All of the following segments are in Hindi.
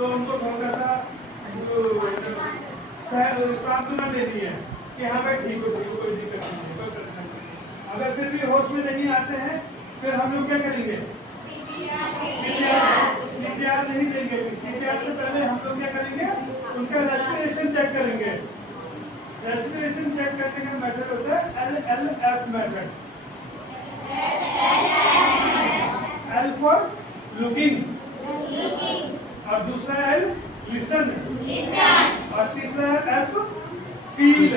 तो उनको थोड़ा सा सांत्वना देनी है कि हाँ भाई ठीक हो, कोई दिक्कत नहीं है, कोई परेशानी नहीं। अगर फिर भी होश में नहीं आते हैं फिर हम लोग क्या करेंगे, CPR नहीं देंगे। CPR से पहले हम लोग क्या करेंगे, उनका रेस्पिरेशन चेक करेंगे। रेस्पिरेशन चेक करने का मेथड होता है LLF method. L for looking, और दूसरा L लिसन, और तीसरा है F फील।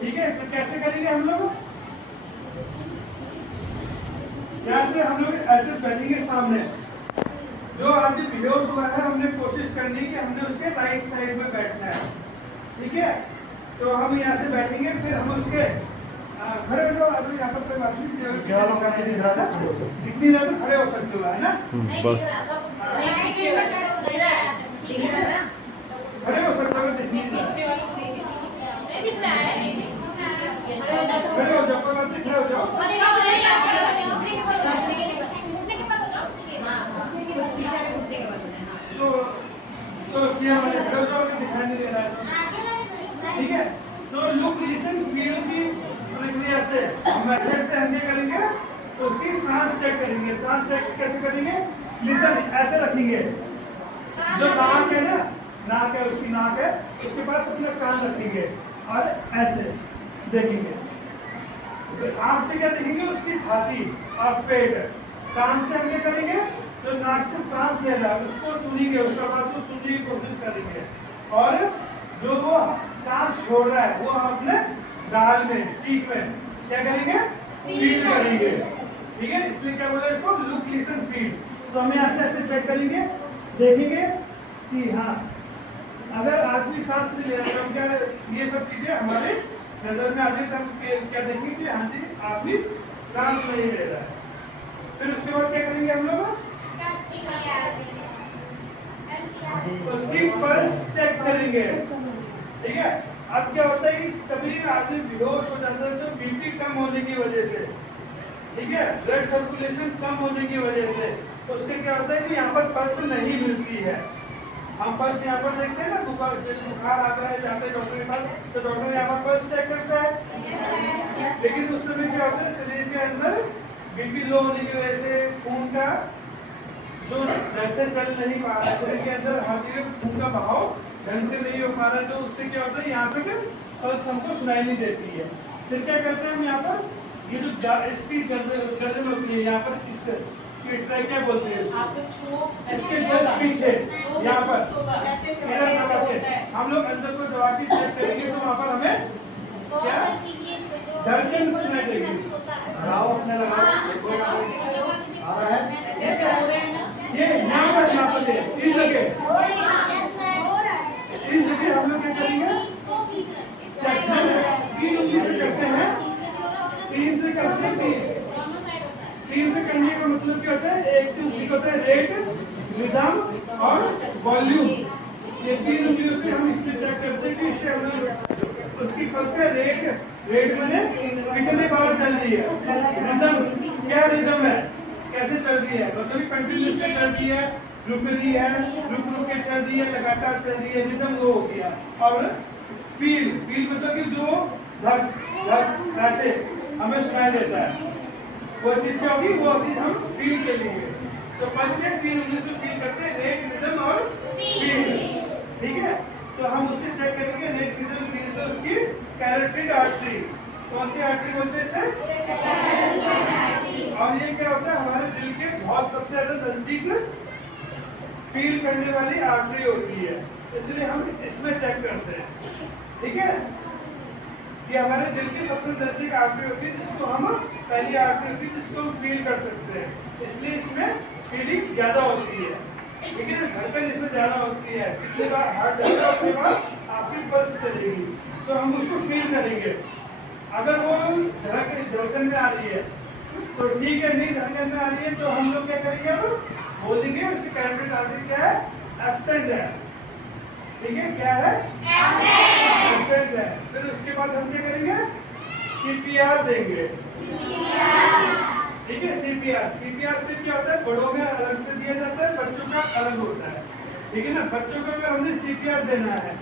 ठीक है, तो कैसे करेंगे हम लोग, यहाँ से हम लोग ऐसे बैठेंगे सामने। जो आदमी बेहोश हुआ है हमने कोशिश करनी है कि हमने उसके राइट साइड में बैठना है। ठीक है, तो हम यहाँ से बैठेंगे, फिर हम उसके खड़े हो जाओ। अगर यहाँ पर कोई बात नहीं, दिख रहा था दिखनी रहा तो खड़े हो सकते हो, है ना, खड़े हो सकते हो, दिखनी खड़े हो जाओ, कोई बात नहीं, खड़े हो जाओ। तो दिखाई नहीं दे रहा है। ठीक है, तो लुक लिसन फील की प्रक्रिया से मेथड से हम क्या करेंगे, तो उसकी सांस चेक करेंगे। सांस चेक कैसे करेंगे, लिसन ऐसे रखेंगे, जो नाक है ना, नाक है, उसकी नाक है, उसके पास अपना कान रखेंगे और ऐसे देखेंगे। आंख से क्या देखेंगे, उसकी छाती और पेट। कान से हम क्या करेंगे, जो नाक से सांस ले रहा है उसको सुनेंगे, उसका बात को सुनने की कोशिश करेंगे, और जो वो सांस छोड़ रहा है वो हम अपने गाल में, चीक में क्या करेंगे, फील करेंगे। ठीक है, इसलिए क्या बोला इसको, लुक लिसन फील। तो हम ऐसे ऐसे चेक करेंगे, देखेंगे कि हाँ अगर आदमी सांस नहीं ले रहा है, क्या ये सब चीजें हमारे नजर में आ जाए, तब क्या देखेंगे, हाँ जी आदमी सांस नहीं ले रहा है। फिर उसके बाद क्या करेंगे हम लोग, उसकी पल्स चेक करेंगे। ठीक है, अब क्या होता है कि कभी आदमी बेहोश हो जाता है तो बीपी कम होने की वजह से, ठीक है, ब्लड सर्कुलेशन कम होने की वजह से उससे क्या होता है कि यहाँ पर पल्स नहीं मिलती है। हम पल्स यहाँ पर देखते हैं ना, बुखार आता है, जाते हैं डॉक्टर के पास, तो डॉक्टर यहाँ पर पल्स चेक करता है। लेकिन उस समय क्या होता है, शरीर के अंदर बीपी लो होने की वजह से खून का जो ढंग से चल नहीं पा रहा है, शरीर के अंदर हर खून का बहाव ढंग से नहीं हो पा रहा है, तो उससे क्या होता है यहाँ तक पल्स हमको सुनाई नहीं देती है। फिर क्या करते हैं हम यहाँ पर, ये जो इसकी गर्दन होती है यहाँ पर, इस क्या बोलते हैं इसके जस्ट पीछे यहाँ पर हम लोग अंदर को दबा के चेक करेंगे, तो वहाँ पर हमें क्या धड़कन सुनाई देगी। ये यहाँ पर इस जगह हम लोग क्या करेंगे, 3 उंगली से करते हैं, 3 से करते हैं, 3 से करने का मतलब क्या होता है, एक उंगली होता है रेट, रिदम और वॉल्यूम। ये 3 उंगलियों से हम इससे चेक करते हैं कि इससे हमें उसकी पल्स का रेट मैंने कितने बार चल रही है, रिदम क्या रिदम है, कैसे चल रही है, मतलब कंटिन्यूस पे चल रही है, रुक रही है, रुक के चल रही है, लगातार चल रही है, रिदम वो हो गया। और फील मतलब कि जो धक ऐसे हमें सुनाई देता है, वो चीज क्या होगी, वो चीज हम फील के लिए। तो पल्स से 3 उंगली से फील करते हैं, रेट, रिदम और फील। ठीक है, तो हम उससे चेक करेंगे रेट, रिदम, फील से उसकी कैरोटिड आर्टरी, कौन सी आर्टरी बोलते हैं इसे, और ये क्या होता है, हमारे दिल के बहुत सबसे ज्यादा नजदीक फील करने वाली आर्टरी होती है, इसलिए हम इसमें चेक करते हैं। ठीक है, ये हमारे दिल की सबसे नजदीक आर्टरी होती है, जिसको हम पहली आर्टरी होती है, जिसको हम फील कर सकते हैं, इसलिए इसमें फीलिंग ज्यादा होती है। ठीक है, धड़कन इसमें ज्यादा होती है, जितने बार हार्ट ज्यादा उसके बाद आपकी पल्स चलेगी, तो हम उसको फील करेंगे। अगर वो धड़कन में आ रही है तो ठीक है, नहीं धड़कन में आ रही है तो हम लोग क्या करेंगे, अब बोलेंगे उसकी कैरोटिड आर्टरी क्या है, एब्सेंट है। ठीक है, क्या है, एब्सेंट है। फिर उसके बाद हम क्या करेंगे, CPR देंगे। ठीक है, CPR फिर क्या होता है, बड़ों में अलग से दिया जाता है, बच्चों का अलग होता है। ठीक है ना। बच्चों को अगर हमने CPR देना है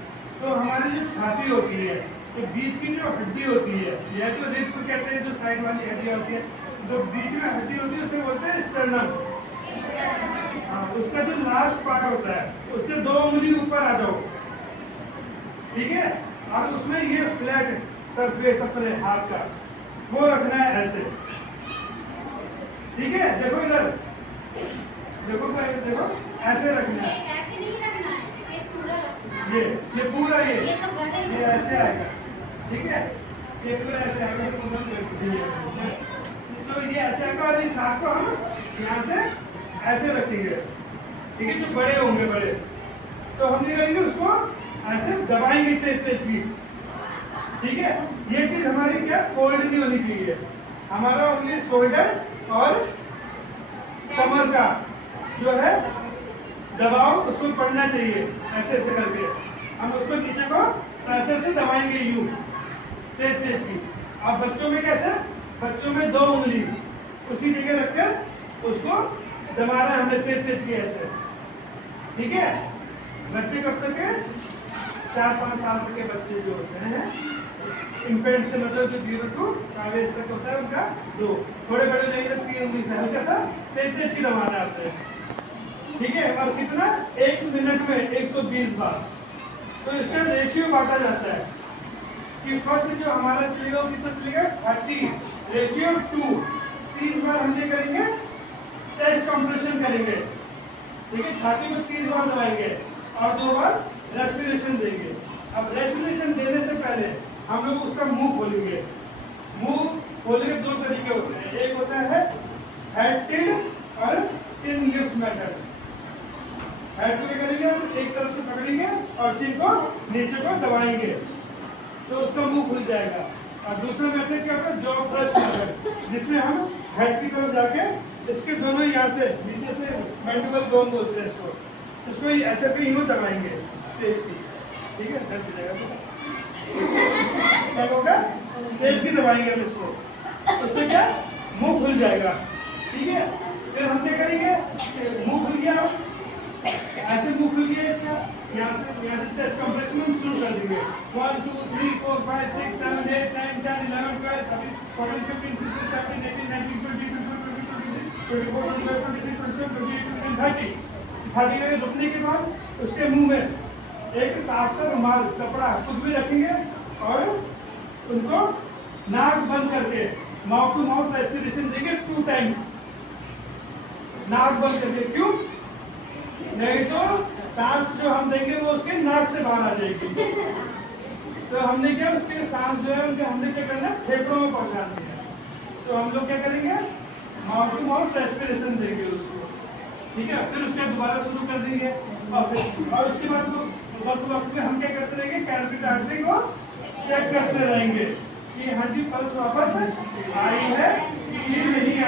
तो हमारी जो छाती होती है, तो बीच की जो हड्डी होती है, या तो रिब्स कहते हैं, जो साइड वाली हड्डी होती है, जो बीच में हड्डी होती है उसे बोलते हैं स्टर्नम। हाँ, उसका जो लास्ट पार्ट होता है उससे 2 उंगली ऊपर आ जाओ, ठीक है। और उसमें ये फ्लैट सरफेस अपने हाथ का वो रखना है ऐसे, ठीक है। देखो इधर, देखो देखो ऐसे रखना है, ऐसे नहीं रखना है, ये पूरा रखना है। ये पूरा ये तो ऐसे आएगा, ठीक है। ये पूरा ऐसे आएगा, तो ये ऐसे आएगा। और इस हाथ को हम यहाँ से ऐसे रखेंगे, ठीक है। जो बड़े होंगे बड़े, तो हम नहीं करेंगे, उसको ऐसे दबाएंगे तेज तेज की, ठीक है। ये चीज हमारी क्या फोल्ड नहीं होनी चाहिए, हमारा ओनली शोल्डर और कमर का जो है दबाव उसको पड़ना चाहिए। ऐसे ऐसे करके हम उसको नीचे को प्रेशर से दबाएंगे, यूं तेज तेज की। अब बच्चों में कैसे, बच्चों में 2 उंगली उसी जगह रखकर उसको दबाना है हमने तेज तेज की ऐसे, ठीक है। बच्चे कब तक के 4-5 साल तक के बच्चे जो होते हैं, इन्फेंट से मतलब जो 0 to 5 एज तक होता है उनका 2, थोड़े बड़े नहीं तो 3 उंगली से हल्का सा तेज तेज की दबाना आता है, ठीक है। और कितना 1 मिनट में 120 बार। तो इसका रेशियो बांटा जाता है कि फर्स्ट जो हमारा चलेगा वो कितना चलेगा 30:2। 30 बार हम ये करेंगे, चेस्ट कंप्रेशन करेंगे, ठीक है। छाती को 30 बार दबाएंगे और 2 बार रेस्पिरेशन देंगे। अब रेस्पिरेशन देने से पहले हम लोग उसका मुंह खोलेंगे। मुंह खोलने के 2 तरीके होते हैं, एक होता है हेड टिल्ट और चिन लिफ्ट मेथड। हेड को क्या करेंगे, हम एक तरफ से पकड़ेंगे और चिन को नीचे को दबाएंगे, तो उसका मुंह खुल जाएगा। और दूसरा मेथड क्या होता है, जॉ ब्रश मेथड, जिसमें हम हेड की तरफ जाके इसके दोनों यहाँ से नीचे से मैंडिबल बोन बोलते हैं इसको ऐसे पे यूं दबाएंगे तेज की, ठीक है। दर्द हो जाएगा, क्या होगा, तेज की दबाएंगे हम इसको, उससे क्या मुंह खुल जाएगा, ठीक है। फिर हम क्या करेंगे, मुंह खुल गया, ऐसे मुंह खुल गया इसका, यहाँ से चेस्ट कंप्रेशन हम शुरू कर देंगे। 1 2 3 4 5 6 7 8 9 10 11 12 13 14 15 16 17 18 19 20 21 22 23 24 25 26 27 28 30 में रुकने के बाद उसके मुंह में एक साफ सा रुमाल कपड़ा कुछ भी रखेंगे और उनको नाक बंद करके माउथ टू माउथ रेस्पिरेशन देंगे 2 टाइम्स, नाक बंद करके। क्यों, नहीं तो सांस जो हम देंगे वो उसके नाक से बाहर आ जाएगी। तो हमने क्या, उसके सांस जो है उनके हमने क्या करना है, फेफड़ों में पहुंचानी है। तो हम लोग क्या करेंगे, माउथ टू माउथ रेस्पिरेशन देंगे उसको, ठीक है। फिर उसके दोबारा शुरू कर देंगे और उसके बाद वक्त में हम क्या करते रहेंगे, कैरोटिड आर्टरी को चेक करते रहेंगे कि हाँ जी पल्स वापस आई है कि नहीं।